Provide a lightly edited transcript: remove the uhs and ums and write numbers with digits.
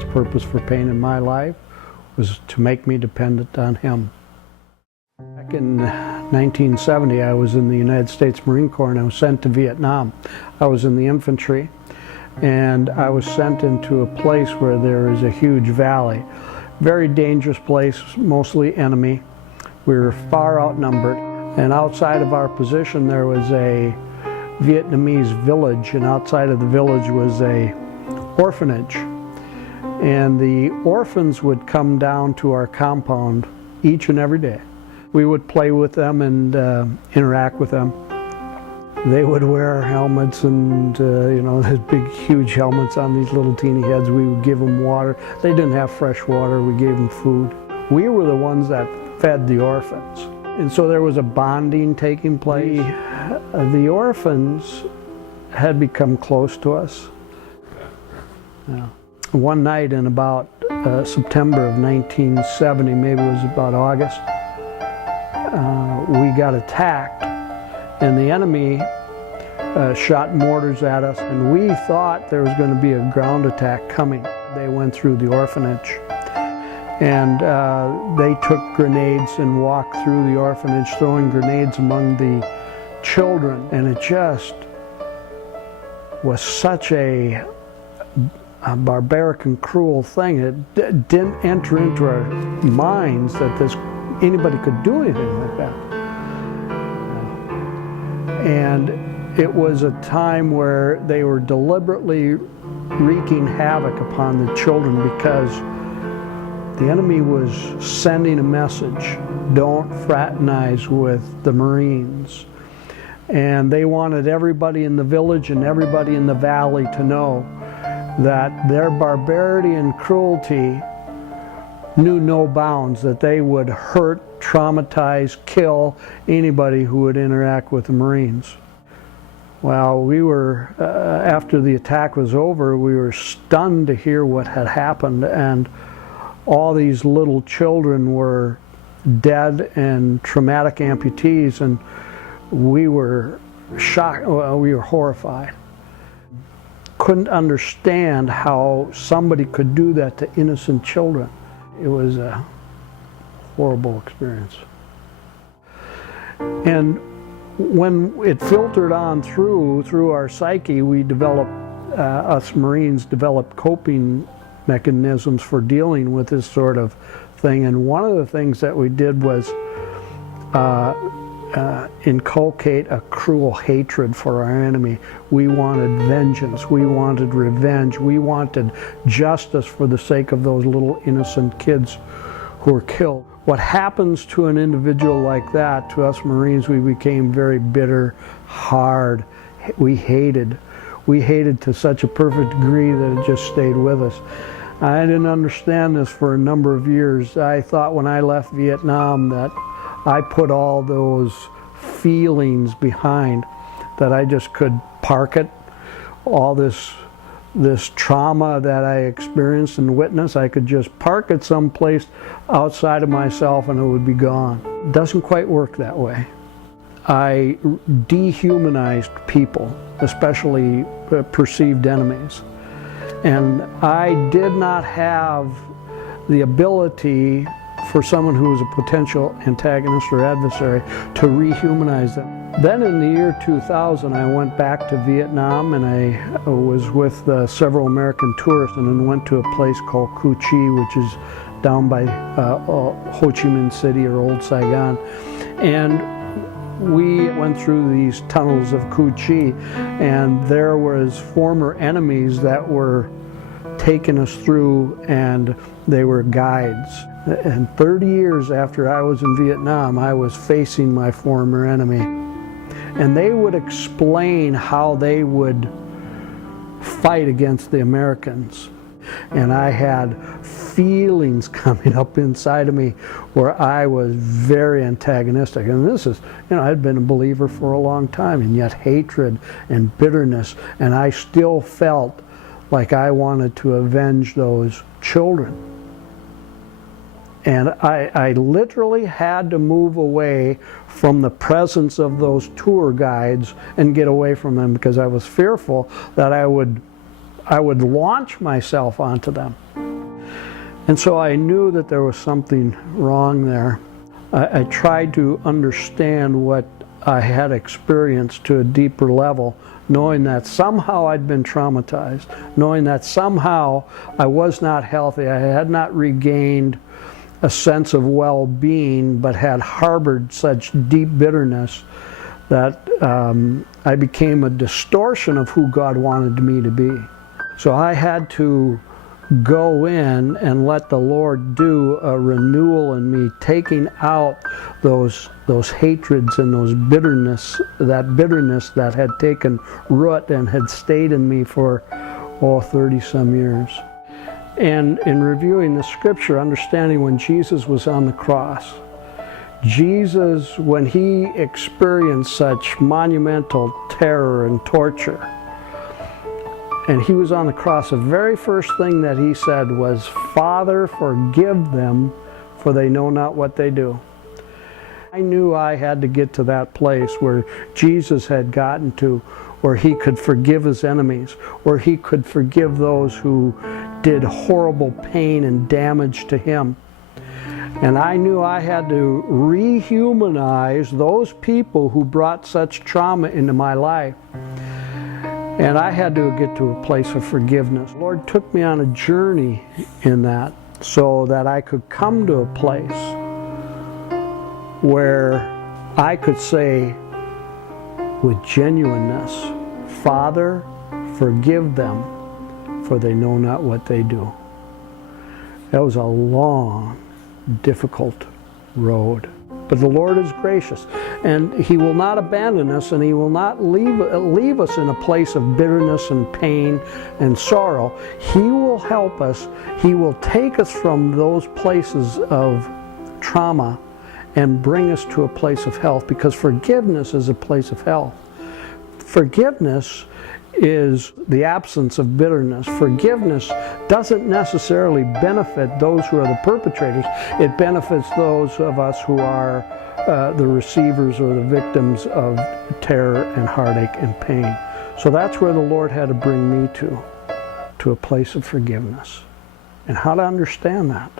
God's purpose for pain in my life was to make me dependent on Him. Back in 1970, I was in the United States Marine Corps and I was sent to Viet Nam. I was in the infantry and I was sent into a place where there is a huge valley. Very dangerous place, mostly enemy. We were far outnumbered, and outside of our position there was a Vietnamese village, and outside of the village was a orphanage. And the orphans would come down to our compound each and every day. We would play with them and interact with them. They would wear helmets and, these big, huge helmets on these little teeny heads. We would give them water. They didn't have fresh water. We gave them food. We were the ones that fed the orphans. And so there was a bonding taking place. The orphans had become close to us. Yeah. One night in about September of 1970, maybe it was about August, we got attacked, and the enemy shot mortars at us, and we thought there was going to be a ground attack coming. They went through the orphanage, and they took grenades and walked through the orphanage, throwing grenades among the children, and it just was such a barbaric and cruel thing. It didn't enter into our minds that anybody could do anything like that. And it was a time where they were deliberately wreaking havoc upon the children because the enemy was sending a message: don't fraternize with the Marines. And they wanted everybody in the village and everybody in the valley to know that their barbarity and cruelty knew no bounds, that they would hurt, traumatize, kill anybody who would interact with the Marines. Well, we were, after the attack was over, we were stunned to hear what had happened, and all these little children were dead and traumatic amputees, and we were shocked, we were horrified. Couldn't understand how somebody could do that to innocent children. It was a horrible experience. And when it filtered on through our psyche, we developed, us Marines developed coping mechanisms for dealing with this sort of thing. And one of the things that we did was inculcate a cruel hatred for our enemy. We wanted vengeance, we wanted revenge, we wanted justice for the sake of those little innocent kids who were killed. What happens to an individual like that, to us Marines, we became very bitter, hard. We hated to such a perfect degree that it just stayed with us. I didn't understand this for a number of years. I thought when I left Vietnam that I put all those feelings behind, that I just could park it. All this trauma that I experienced and witnessed, I could just park it someplace outside of myself and it would be gone. It doesn't quite work that way. I dehumanized people, especially perceived enemies. And I did not have the ability for someone who was a potential antagonist or adversary to rehumanize them. Then in the year 2000, I went back to Vietnam, and I was with several American tourists and then went to a place called Cu Chi, which is down by Ho Chi Minh City or Old Saigon. And we went through these tunnels of Cu Chi, and there was former enemies that were taking us through, and they were guides. And 30 years after I was in Vietnam, I was facing my former enemy. And they would explain how they would fight against the Americans. And I had feelings coming up inside of me where I was very antagonistic. And this is, I'd been a believer for a long time, and yet hatred and bitterness, and I still felt like I wanted to avenge those children. And I literally had to move away from the presence of those tour guides and get away from them, because I was fearful that I would I would launch myself onto them. And so I knew that there was something wrong there. I tried to understand what I had experienced to a deeper level, knowing that somehow I'd been traumatized, knowing that somehow I was not healthy, I had not regained a sense of well-being, but had harbored such deep bitterness that I became a distortion of who God wanted me to be. So I had to go in and let the Lord do a renewal in me, taking out those hatreds and those bitterness that had taken root and had stayed in me for 30 some years. And in reviewing the scripture, understanding when Jesus was on the cross, Jesus, when he experienced such monumental terror and torture, and he was on the cross, the very first thing that he said was, "Father, forgive them, for they know not what they do." I knew I had to get to that place where Jesus had gotten to, where he could forgive his enemies, where he could forgive those who did horrible pain and damage to him. And I knew I had to rehumanize those people who brought such trauma into my life. And I had to get to a place of forgiveness. The Lord took me on a journey in that so that I could come to a place where I could say with genuineness, "Father, forgive them, for they know not what they do." That was a long, difficult road. But the Lord is gracious, and he will not abandon us, and he will not leave us in a place of bitterness and pain and sorrow. He will help us. He will take us from those places of trauma and bring us to a place of health, because forgiveness is a place of health. Forgiveness is the absence of bitterness. Forgiveness doesn't necessarily benefit those who are the perpetrators. It benefits those of us who are the receivers or the victims of terror and heartache and pain. So that's where the Lord had to bring me to a place of forgiveness. And how to understand that.